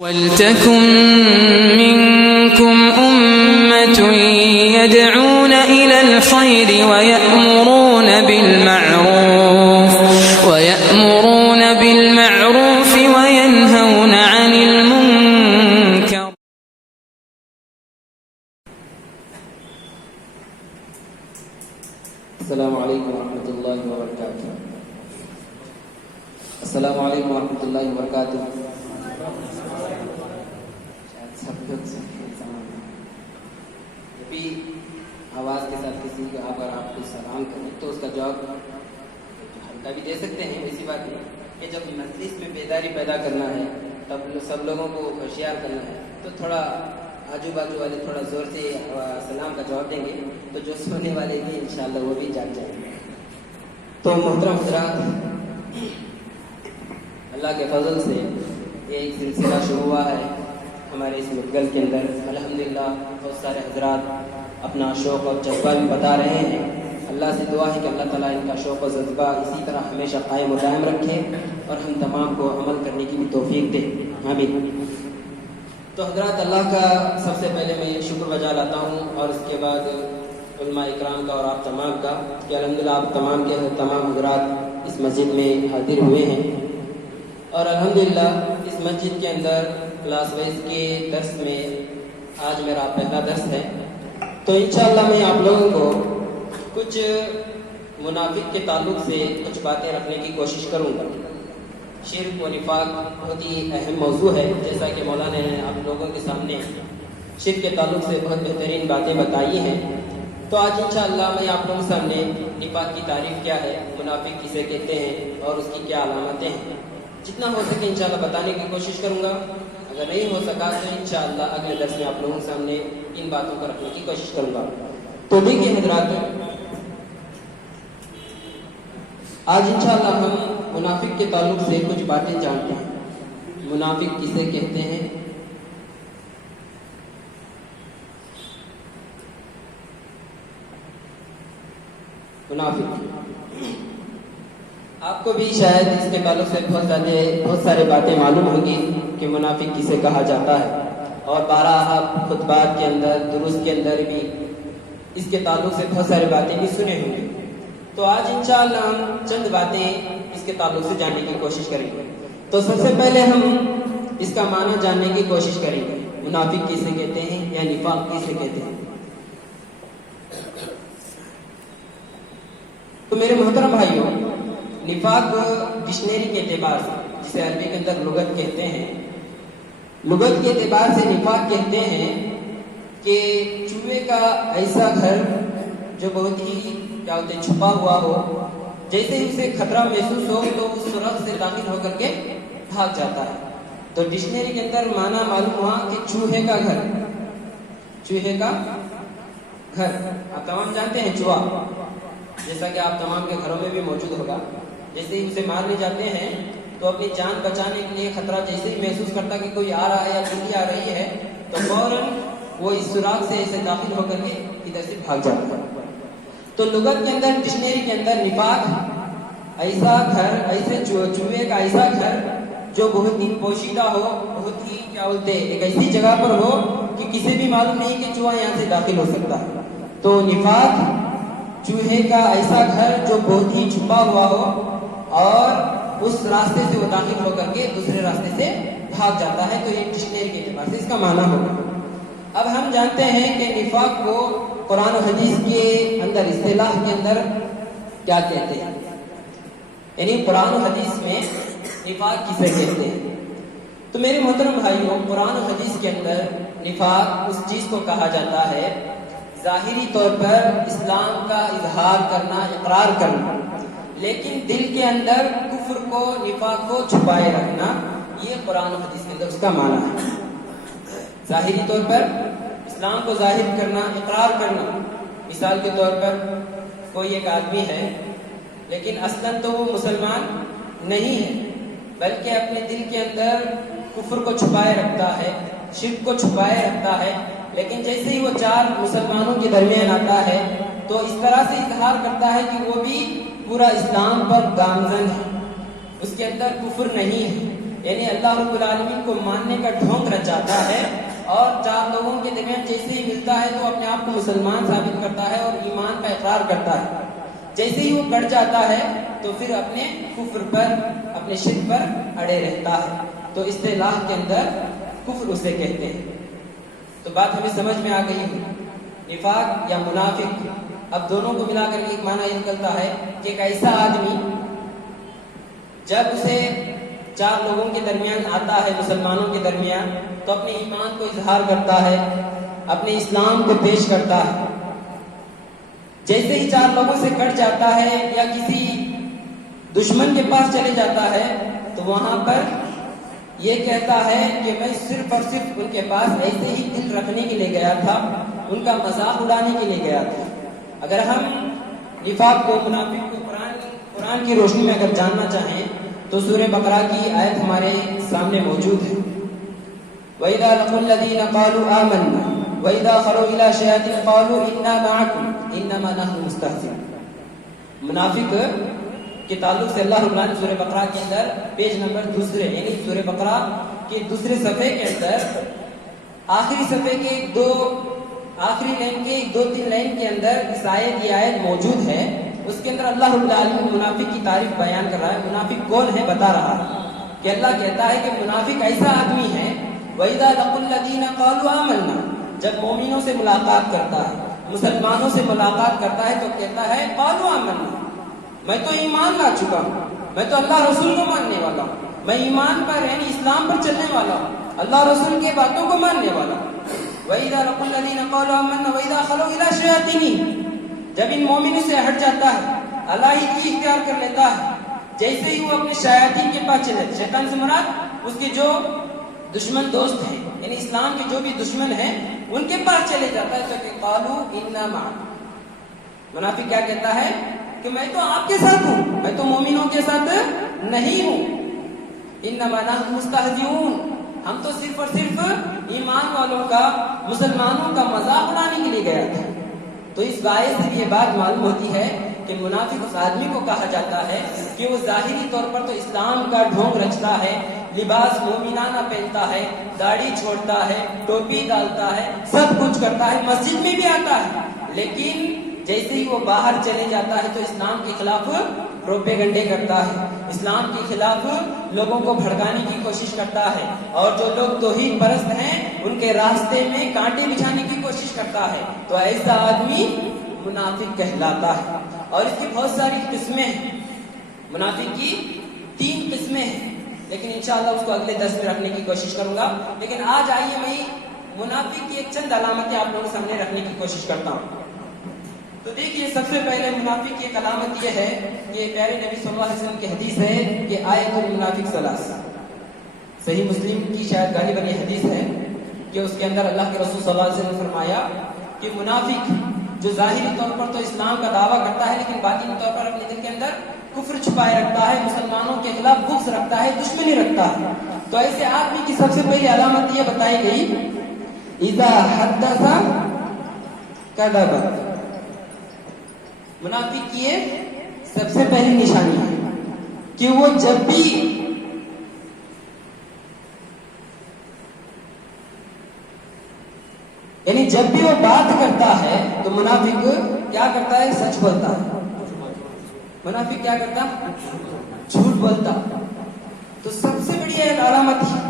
وَلْتَكُن مِّنكُمْ أُمَّةٌ يَدْعُونَ إِلَى الْخَيْرِ وَيَأْمُرُونَ بِالْمَعْرُوفِ وَيَنْهَوْنَ عَنِ الْمُنكَرِ. السلام علیکم ورحمۃ اللہ وبرکاتہ. السلام علیکم ورحمۃ اللہ وبرکاتہ. بھی آواز کے ساتھ کسی کا اگر آپ کو سلام کریں تو اس کا جواب ہلکا بھی دے سکتے ہیں. ایسی بات نہیں کہ جب مجلس میں بیداری پیدا کرنا ہے تب سب لوگوں کو ہوشیار کرنا ہے تو تھوڑا آجو بازو والے تھوڑا زور سے سلام کا جواب دیں گے تو جو سونے والے بھی انشاءاللہ وہ بھی جاگ جائیں گے. تو محترم حضرات، اللہ کے فضل سے یہ ایک سلسلہ شروع ہوا ہے ہمارے اس مدگل کے اندر. الحمدللہ بہت سارے حضرات اپنا شوق اور جذبہ بھی بتا رہے ہیں. اللہ سے دعا ہے کہ اللہ تعالیٰ ان کا شوق و جذبہ اسی طرح ہمیشہ قائم و دائم رکھے اور ہم تمام کو عمل کرنے کی بھی توفیق دے. آمین. تو حضرات، اللہ کا سب سے پہلے میں شکر بجا لاتا ہوں اور اس کے بعد علماء اکرام کا اور آپ تمام کا کہ الحمدللہ آپ تمام کے تمام حضرات اس مسجد میں حاضر ہوئے ہیں. اور الحمدللہ اس مسجد کے اندر کلاس وائز کے درس میں آج میرا پہلا درس ہے. تو انشاءاللہ میں آپ لوگوں کو کچھ منافق کے تعلق سے کچھ باتیں رکھنے کی کوشش کروں گا. شرک و نفاق بہت ہی اہم موضوع ہے، جیسا کہ مولانا نے آپ لوگوں کے سامنے شرک کے تعلق سے بہت بہترین باتیں بتائی ہیں. تو آج انشاءاللہ میں آپ لوگوں کے سامنے نفاق کی تعریف کیا ہے، منافق کسے کہتے ہیں اور اس کی کیا علامتیں ہیں، جتنا ہو سکے انشاءاللہ بتانے کی کوشش کروں گا. اگر نہیں ہو سکا تو انشاءاللہ اگلے درس میں آپ لوگوں کے سامنے ان باتوں کو رکھنے کی کوشش کروں گا. تو دیکھیے حضرات، آج انشاءاللہ ہم منافق کے تعلق سے کچھ باتیں جانتے ہیں. منافق کسے کہتے ہیں، منافق آپ کو بھی شاید اس کے تعلق سے بہت سارے باتیں معلوم ہوگی کہ منافق کسے کہا جاتا ہے، اور بارہ آپ خطبات کے اندر دروس کے اندر بھی اس کے تعلق سے بہت سارے باتیں بھی سنے ہوں گے. تو آج انشاءاللہ ہم چند باتیں اس کے تعلق سے جاننے کی کوشش کریں گے. تو سب سے پہلے ہم اس کا معنی جاننے کی کوشش کریں گے. منافق کسے کہتے ہیں یا نفاق کسے کہتے ہیں. تو میرے محترم بھائیوں، نفاق ڈکشنری کے اعتبار سے، جسے عربی کے اندر لغت کہتے ہیں، لغت کے اعتبار سے نفاق کہتے ہیں کہ چوہے کا ایسا گھر جو بہت ہی کیا ہوتے چھپا ہوا ہو، جیسے ہی اسے خطرہ محسوس ہو تو اس سرخ سے داخل ہو کر کے بھاگ جاتا ہے. تو ڈکشنری کے اندر معنی معلوم ہوا کہ چوہے کا گھر. چوہے کا گھر آپ تمام جانتے ہیں، چوہا جیسا کہ آپ تمام کے گھروں میں بھی موجود ہوگا. جیسے ہی اسے مارنے جاتے ہیں تو اپنی جان بچانے کے لیے خطرہ جیسے ہی محسوس کرتا کہ کوئی آ رہا ہے یا چڑیا آ رہی ہے تو فوراً وہ اس سوراخ سے ایسے داخل ہو کر کے ادھر سے بھاگ جاتا ہے. تو لغت کے اندر ڈکشنری کے اندر نفاق ایسا گھر، ایسے چوہے کا ایسا گھر جو بہت ہی پوشیدہ ہو، بہت ہی کیا بولتے ایک ایسی جگہ پر ہو کہ کسی بھی معلوم نہیں کہ چوہا یہاں سے داخل ہو سکتا ہے. تو نفاق چوہے کا ایسا گھر جو بہت ہی چھپا ہوا ہو اور اس راستے سے وہ داخل ہو کر کے دوسرے راستے سے بھاگ جاتا ہے. تو یہ ڈکشنری کے اعتبار سے اس کا معنی ہوگا. اب ہم جانتے ہیں کہ نفاق کو قرآن و حدیث کے اندر اصطلاح کے اندر کیا کہتے ہیں، یعنی قرآن و حدیث میں نفاق کسے کہتے ہیں. تو میرے محترم بھائیوں، قرآن و حدیث کے اندر نفاق اس چیز کو کہا جاتا ہے ظاہری طور پر اسلام کا اظہار کرنا، اقرار کرنا، لیکن دل کے اندر کفر کو، نفاق کو چھپائے رکھنا. یہ قرآن و حدیث کے اندر اس کا معنی ہے. ظاہری طور پر اسلام کو ظاہر کرنا، اقرار کرنا. مثال کے طور پر کوئی ایک آدمی ہے لیکن اصلاً تو وہ مسلمان نہیں ہے، بلکہ اپنے دل کے اندر کفر کو چھپائے رکھتا ہے، شرک کو چھپائے رکھتا ہے، لیکن جیسے ہی وہ چار مسلمانوں کے درمیان آتا ہے تو اس طرح سے اظہار کرتا ہے کہ وہ بھی پورا اسلام پر گامزن ہے، اس کے اندر کفر نہیں ہے، یعنی اللہ رب العالمین کو ماننے کا ڈھونگ رچاتا ہے اور چار لوگوں کے درمیان جیسے ہی ملتا ہے تو اپنے آپ کو مسلمان ثابت کرتا ہے اور ایمان کا اقرار کرتا ہے. جیسے ہی وہ کٹ جاتا ہے تو پھر اپنے کفر پر اپنے شرک پر اڑے رہتا ہے. تو اصطلاح کے اندر کفر اسے کہتے ہیں. تو بات ہمیں سمجھ میں آ گئی ہے. نفاق یا منافق اب دونوں کو ملا کر کے ایک معنی یہ نکلتا ہے کہ ایک ایسا آدمی جب اسے چار لوگوں کے درمیان آتا ہے مسلمانوں کے درمیان تو اپنے ایمان کو اظہار کرتا ہے, اپنے اسلام کو پیش کرتا ہے. جیسے ہی چار لوگوں سے کٹ جاتا ہے یا کسی دشمن کے پاس چلے جاتا ہے تو وہاں پر یہ کہتا ہے کہ میں صرف اور صرف ان کے پاس ایسے ہی دل رکھنے کے لیے گیا تھا, ان کا مذاق اڑانے کے لیے گیا تھا. اگر ہم نفاق کو, منافق کو قرآن کی روشنی میں اگر جاننا چاہیں تو سورہ بقرہ کی آیت ہمارے سامنے موجود ہے. وَإِذَا لَقُوا الَّذِينَ قَالُوا آمَنَّا وَإِذَا خَلَوْا إِلَىٰ شَيَاطِينِهِمْ قَالُوا إِنَّا مَعَكُمْ إِنَّمَا نَحْنُ مُسْتَهْزِئُونَ. منافق کے تعلق سے اللہ تعالیٰ نے سورہ بقرہ کے اندر پیج نمبر دوسرے یعنی سورہ بقرہ کے دوسرے صفحے کے اندر آخری صفحے کے آخری لائن کے 2-3 لائن کے اندر اس آیت کی آیت موجود ہے. اس کے اندر اللہ رب العالمین منافق کی تعریف بیان کر رہا ہے. منافق کون ہے بتا رہا ہے کہ اللہ کہتا ہے کہ منافق ایسا آدمی ہے وَإِذَا لَقُوا الَّذِينَ قَالُوا آمَنَّا, جب مومنوں سے ملاقات کرتا ہے, مسلمانوں سے ملاقات کرتا ہے تو کہتا ہے قَالُوا آمَنَّا, میں تو ایمان لا چکا ہوں, میں تو اللہ رسول کو ماننے والا ہوں, میں ایمان پر یعنی اسلام پر چلنے والا ہوں, اللہ رسول کے باتوں کو ماننے والا ہوں. وَإِذَا لَقُوا الَّذِينَ قَالُوا آمَنَّا وَإِذَا خَلَوْا إِلَىٰ شَيَاطِينِهِمْ, جب ان مومنوں سے ہٹ جاتا ہے, علیحدگی اختیار کر لیتا ہے, جیسے ہی وہ اپنے شیاطین کے پاس چلے, شیطان سے مراد اس کے جو دشمن دوست ہیں یعنی اسلام کے جو بھی دشمن ہیں ان کے پاس چلے جاتا ہے تو کہ قالوا انا معکم. منافق کیا کہتا ہے کہ میں تو آپ کے ساتھ ہوں, میں تو مومنوں کے ساتھ نہیں ہوں. انما نحن مستہزئون, ہم تو صرف اور صرف ایمان والوں کا, مسلمانوں کا مذاق اڑانے کے لیے گیا تھا. تو اس آیت سے یہ بات معلوم ہوتی ہے کہ منافق اس آدمی کو کہا جاتا ہے کہ وہ ظاہری طور پر تو اسلام کا ڈھونگ رچتا ہے, لباس مومنانہ پہنتا ہے, داڑھی چھوڑتا ہے, ٹوپی ڈالتا ہے, سب کچھ کرتا ہے, مسجد میں بھی آتا ہے, لیکن جیسے ہی وہ باہر چلے جاتا ہے تو اسلام کے خلاف پروپیگنڈے کرتا ہے, اسلام کے خلاف لوگوں کو بھڑکانے کی کوشش کرتا ہے, اور جو لوگ توحید پرست ہیں ان کے راستے میں کانٹے بچھانے کی کوشش کرتا ہے. تو ایسا آدمی منافق کہلاتا ہے. اور اس کی بہت ساری قسمیں ہیں. منافق کی 3 قسمیں ہیں, لیکن انشاءاللہ اس کو اگلے درس میں رکھنے کی کوشش کروں گا. لیکن آج آئیے میں منافق کی ایک چند علامتیں آپ لوگوں کے سامنے رکھنے کی کوشش کرتا ہوں. تو دیکھیے, سب سے پہلے منافق کی ایک علامت یہ ہے, یہ پیارے نبی صلی اللہ علیہ وسلم کی حدیث ہے کہ آیت المنافق ثلاث, صحیح مسلم کی شاید غالباً یہ حدیث ہے کہ اس کے اندر اللہ کے رسول صلی اللہ علیہ وسلم نے فرمایا کہ منافق جو ظاہری طور پر تو اسلام کا دعویٰ کرتا ہے لیکن باطنی طور پر اپنے دل کے اندر کفر چھپائے رکھتا ہے, مسلمانوں کے خلاف بغض رکھتا ہے, دشمنی رکھتا ہے. تو ایسے آدمی کی سب سے پہلی علامت یہ بتائی گئی, اذا حدث کذب. منافق کی سب سے پہلی نشانی ہے کہ وہ جب بھی یعنی جب بھی وہ بات کرتا ہے تو منافق کیا کرتا ہے, سچ بولتا ہے. منافق کیا کرتا, جھوٹ بولتا. تو سب سے بڑی ایک علامت ہے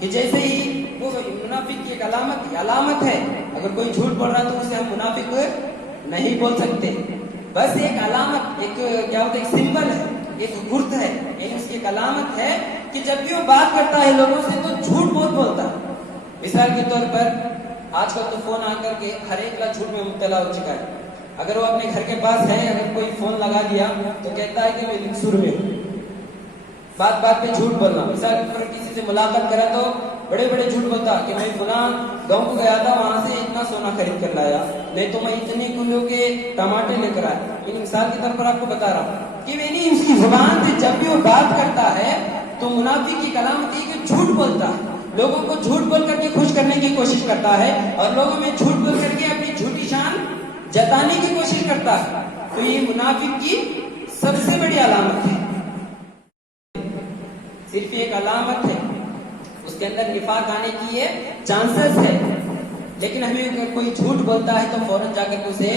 کہ جیسے ہی وہ منافق کی ایک علامت ہے, اگر کوئی جھوٹ بول رہا تو اسے ہم منافق نہیں بول سکتے. بس ایک علامت, ایک کیا ہوتا ہے, ایک سمبل ہے, ایک گرد ہے, یعنی اس کی ایک علامت ہے کہ جب بھی وہ بات کرتا ہے لوگوں سے تو جھوٹ بہت بولتا ہے. مثال کے طور پر آج کل تو فون آ کر کے ہر ایک کا جھوٹ میں مبتلا ہو چکا ہے. اگر وہ اپنے گھر کے پاس ہے, اگر کوئی فون لگا دیا تو کہتا ہے کہ میں لکسور میں ہوں. بات بات پہ جھوٹ بولنا. مثال کے طور پر کسی سے ملاقات کرا تو بڑے بڑے جھوٹ بولتا کہ میں فلاں گاؤں کو گیا تھا, وہاں سے اتنا سونا خرید کر لایا, نہیں تو میں اتنے کلو کے ٹماٹر لے کر آیا. یعنی مثال کے طور پر آپ کو بتا رہا ہوں کہ یعنی اس کی زبان سے جب بھی وہ بات کرتا ہے تو منافق کی علامت یہ کہ جھوٹ بولتا ہے, لوگوں کو جھوٹ بول کر کے خوش کرنے کی کوشش کرتا ہے اور لوگوں میں جھوٹ بول کر کے اپنی جھوٹی شان جتانے کی کوشش کرتا ہے. تو یہ منافق کی سب سے بڑی علامت ہے. صرف ایک علامت ہے، اس کے اندر نفاق آنے کی یہ چانسز ہے، لیکن ہمیں اگر کوئی جھوٹ بولتا ہے تو فوراً جا کر اسے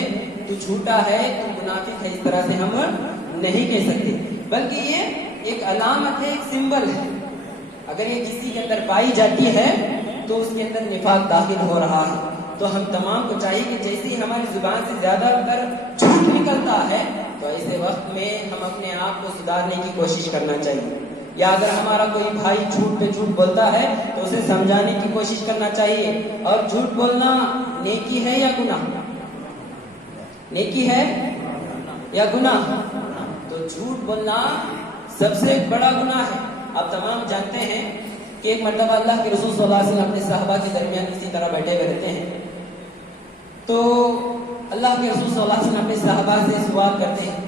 تو جھوٹا ہے، تو منافق ہے، اس طرح سے ہم نہیں کہہ سکتے، بلکہ یہ ایک علامت ہے، ایک سمبل ہے۔ اگر یہ کسی کے اندر پائی جاتی ہے تو اس کے اندر نفاق داخل ہو رہا ہے۔ تو ہم تمام کو چاہیے کہ جیسے ہی ہماری زبان سے زیادہ تر جھوٹ نکلتا ہے تو ایسے وقت میں ہم اپنے آپ کو سدھارنے کی کوشش کرنا چاہیے، یا اگر ہمارا کوئی بھائی جھوٹ پہ جھوٹ بولتا ہے تو اسے سمجھانے کی کوشش کرنا چاہیے۔ اور جھوٹ بولنا نیکی ہے یا گناہ؟ نیکی ہے یا گناہ؟ تو جھوٹ بولنا سب سے بڑا گناہ ہے۔ آپ تمام جانتے ہیں کہ ایک مرتبہ اللہ کے رسول صلی اللہ علیہ وسلم اپنے صحابہ کے درمیان اسی طرح بیٹھے ہوئے رہتے ہیں، تو اللہ کے رسول صلی اللہ علیہ وسلم اپنے صحابہ سے سوال کرتے ہیں،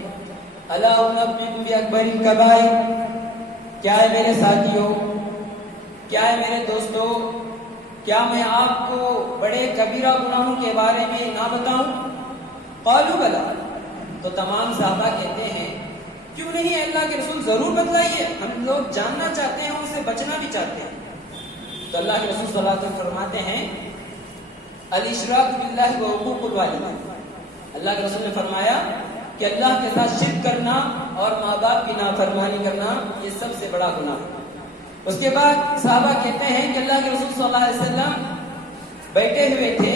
الا انبئکم باکبر الکبائر، کیا ہے میرے ساتھیوں، کیا ہے میرے دوستوں، کیا میں آپ کو بڑے کبیرہ گناہوں کے بارے میں نہ بتاؤں؟ قالوا بلا، تو تمام صحابہ کہتے ہیں کیوں نہیں اللہ کے رسول، ضرور بتلائیے، ہم لوگ جاننا چاہتے ہیں، ان سے بچنا بھی چاہتے ہیں۔ تو اللہ کے رسول صلی اللہ علیہ وسلم فرماتے ہیں الاشراک باللہ وعقوق الوالدین، اللہ کے رسول نے فرمایا کہ اللہ کے ساتھ شرک کرنا اور ماں باپ کی نافرمانی کرنا یہ سب سے بڑا گناہ ہے۔ اس کے بعد صحابہ کہتے ہیں کہ اللہ کے رسول صلی اللہ علیہ وسلم بیٹھے ہوئے تھے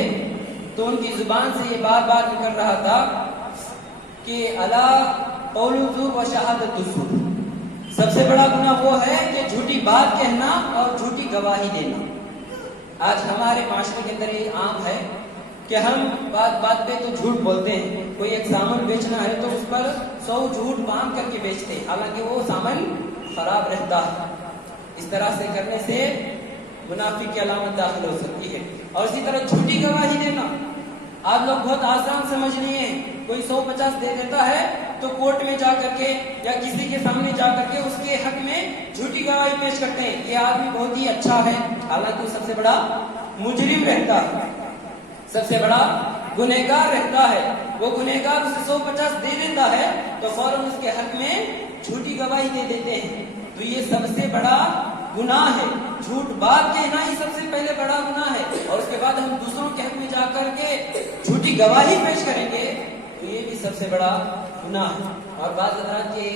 تو ان کی زبان سے یہ بار بار نکل رہا تھا کہ الا قول الزور و شہادت الزور، سب سے بڑا گناہ وہ ہے کہ جھوٹی بات کہنا اور جھوٹی گواہی دینا۔ آج ہمارے معاشرے کے اندر یہ عام ہے کہ ہم بات بات پہ تو جھوٹ بولتے ہیں، کوئی ایک سامان بیچنا ہے تو اس پر 100 جھوٹ باندھ کر کے بیچتے ہیں، حالانکہ وہ سامان خراب رہتا ہے۔ اس طرح سے کرنے سے منافق کی علامت داخل ہو سکتی ہے۔ اور اسی طرح جھوٹی گواہی دینا آپ لوگ بہت آسان سمجھ لیے ہیں، کوئی 150 دے دیتا ہے تو کورٹ میں جا کر کے یا کسی کے سامنے جا کر کے اس کے حق میں جھوٹی گواہی پیش کرتے ہیں، یہ آدمی بہت ہی اچھا ہے، حالانکہ وہ سب سے بڑا مجرم رہتا ہے، سب سے بڑا گنہگار رہتا ہے۔ وہ گنہگار اسے 150 دے دیتا ہے تو فوراً اس کے حق میں جھوٹی گواہی دے دیتے ہیں۔ تو یہ سب سے بڑا گناہ ہے، جھوٹ بات کہنا ہی سب سے پہلے بڑا گناہ ہے، اور اس کے بعد ہم دوسروں کے حق میں جا کر کے جھوٹی گواہی پیش کریں گے تو یہ بھی سب سے بڑا گناہ ہے۔ اور بعض حضرات کے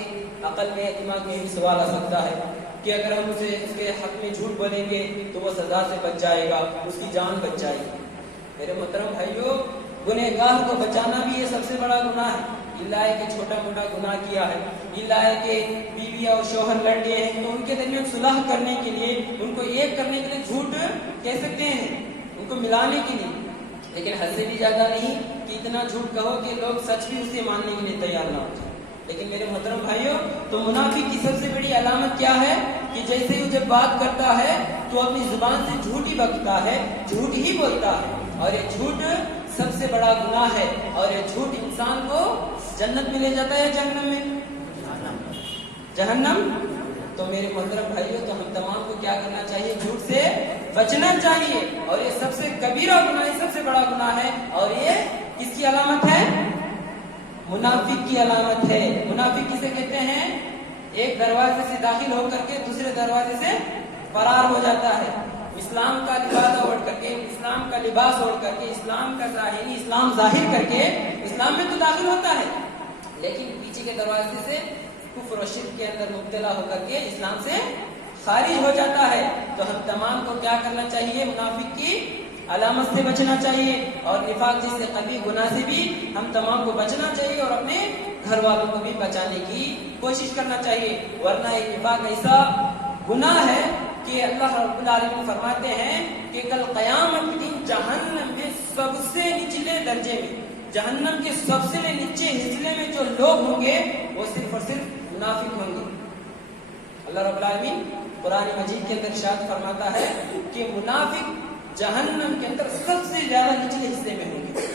عقل میں دماغ میں بھی سوال آ سکتا ہے کہ اگر ہم اسے اس کے حق میں جھوٹ بولیں گے تو وہ سزا سے بچ جائے گا، اس کی جان بچ جائے گی۔ میرے محترم بھائیو، گنہگار کو بچانا بھی یہ سب سے بڑا گناہ ہے۔ اللہ ہے کہ چھوٹا موٹا گناہ کیا ہے، اللہ ہے کہ بیوی اور شوہر لڑ گئے ہیں تو ان کے درمیان صلح کرنے کے لیے، ان کو ایک کرنے کے لیے جھوٹ کہہ سکتے ہیں، ان کو ملانے کے لیے، لیکن حد سے بھی زیادہ نہیں کہ اتنا جھوٹ کہو کہ لوگ سچ بھی اسے ماننے کے لیے تیار نہ ہو جائے۔ لیکن میرے محترم بھائیوں، تو منافق کی سب سے بڑی علامت کیا ہے کہ جیسے ہی وہ جب بات کرتا ہے تو اپنی زبان سے جھوٹ ہی بکتا ہے، جھوٹ ہی بولتا ہے، اور یہ جھوٹ سب سے بڑا گناہ ہے، اور یہ جھوٹ انسان کو جنت میں لے جاتا ہے جہنم میں؟ جہنم۔ تو میرے محترم بھائیوں، تو ہم تمام کو کیا کرنا چاہیے؟ جھوٹ سے بچنا چاہیے، اور یہ سب سے کبیرہ گناہ ہے، سب سے بڑا گناہ ہے، اور یہ کس کی علامت ہے؟ منافق کی علامت ہے۔ منافق کسے کہتے ہیں؟ ایک دروازے سے داخل ہو کر کے دوسرے دروازے سے فرار ہو جاتا ہے، اسلام کا لباس اوڑھ کر کے، اسلام کا لباس اوڑھ کر کے، اسلام کا ظاہری اسلام ظاہر کر کے اسلام میں تو داخل ہوتا ہے، لیکن پیچھے کے دروازے سے کفر و شرک کے اندر مبتلا ہو کر کے اسلام سے خارج ہو جاتا ہے۔ تو ہم تمام کو کیا کرنا چاہیے؟ منافق کی علامت سے بچنا چاہیے، اور نفاق جیسے قبیح گناہ سے بھی ہم تمام کو بچنا چاہیے، اور اپنے گھر والوں کو بھی بچانے کی کوشش کرنا چاہیے، ورنہ یہ نفاق ایسا گناہ ہے کہ اللہ رب العالمین فرماتے ہیں کہ کل قیامت کے دن جہنم میں سب سے نچلے درجے میں، جہنم کے سب سے نیچے حصے میں جو لوگ ہوں گے وہ صرف اور صرف منافق ہوں گے۔ اللہ رب العالمین قرآن مجید کے اندر ارشاد فرماتا ہے کہ منافق جہنم کے اندر سب سے زیادہ نچلے حصے میں ہوں گے۔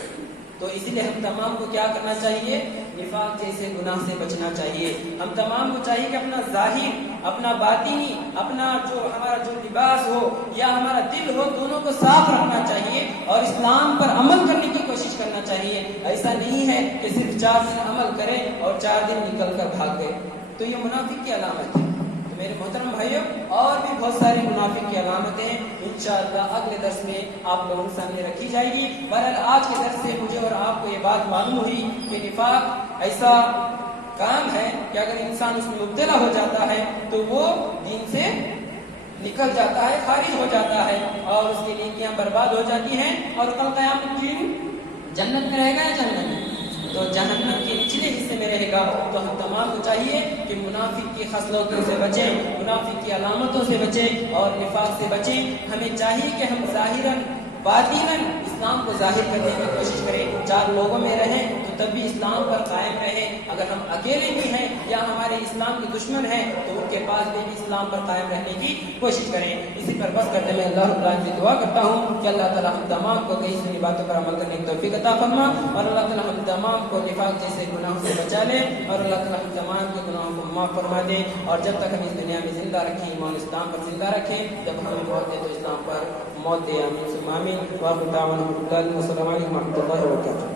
تو اسی لیے ہم تمام کو کیا کرنا چاہیے؟ نفاق جیسے گناہ سے بچنا چاہیے۔ ہم تمام کو چاہیے کہ اپنا ظاہر، اپنا باطنی، اپنا ہمارا جو لباس ہو یا ہمارا دل ہو، دونوں کو صاف رکھنا چاہیے، اور اسلام پر عمل کرنے کی کوشش کرنا چاہیے۔ ایسا نہیں ہے کہ صرف 4 دن عمل کریں اور 4 دن نکل کر بھاگ گئے، تو یہ منافق کی علامت ہے۔ میرے محترم بھائیوں اور بھی بہت ساری منافق کی علامتیں ہیں، انشاءاللہ اگلے درس میں آپ لوگوں کے سامنے رکھی جائے گی۔ بہرحال آج کے درس سے مجھے اور آپ کو یہ بات معلوم ہوئی کہ نفاق ایسا کام ہے کہ اگر انسان اس میں مبتلا ہو جاتا ہے تو وہ دین سے نکل جاتا ہے، خارج ہو جاتا ہے اور اس کی نیکیاں برباد ہو جاتی ہیں اور کل قیامت کے دن جنت میں رہے گا یا جہنم میں؟ تو جہنم کے نچلے حصے میں رہے گا۔ تو ہم تمام کو چاہیے کہ منافق کی خصلتوں سے بچیں، منافق کی علامتوں سے بچیں اور نفاق سے بچیں۔ ہمیں چاہیے کہ ہم ظاہراً باطناً اسلام کو ظاہر کرنے کی کوشش کریں، چار لوگوں میں رہیں تو تب بھی اسلام پر قائم رہیں۔ اگر ہم اکیلے بھی ہیں یا ہمارے اسلام کے دشمن ہیں تو ان کے پاس بھی اسلام پر قائم رہنے کی کوشش کریں۔ اسی پر بس کرتے میں اللہ رب العالمین سے دعا کرتا ہوں کہ اللہ تعالیٰ ہم تمام کو کئی ساری باتوں پر عمل کرنے کی توفیق عطا فرما اور اللہ تعالیٰ ہم تمام کو نفاق جیسے گناہوں سے بچا لے اور اللہ تعالیٰ ہم تمام کے گناہوں کو معاف فرما دے اور جب تک ہم اس دنیا میں زندہ رکھیں ایمان اسلام پر زندہ رکھیں، جب ہمیں موت دے تو اسلام پر موت دے۔ آمین ثم آمین۔ وآخر دعوانا الحمد للہ۔ السلام علیکم و رحمۃ اللہ وبرکاتہ۔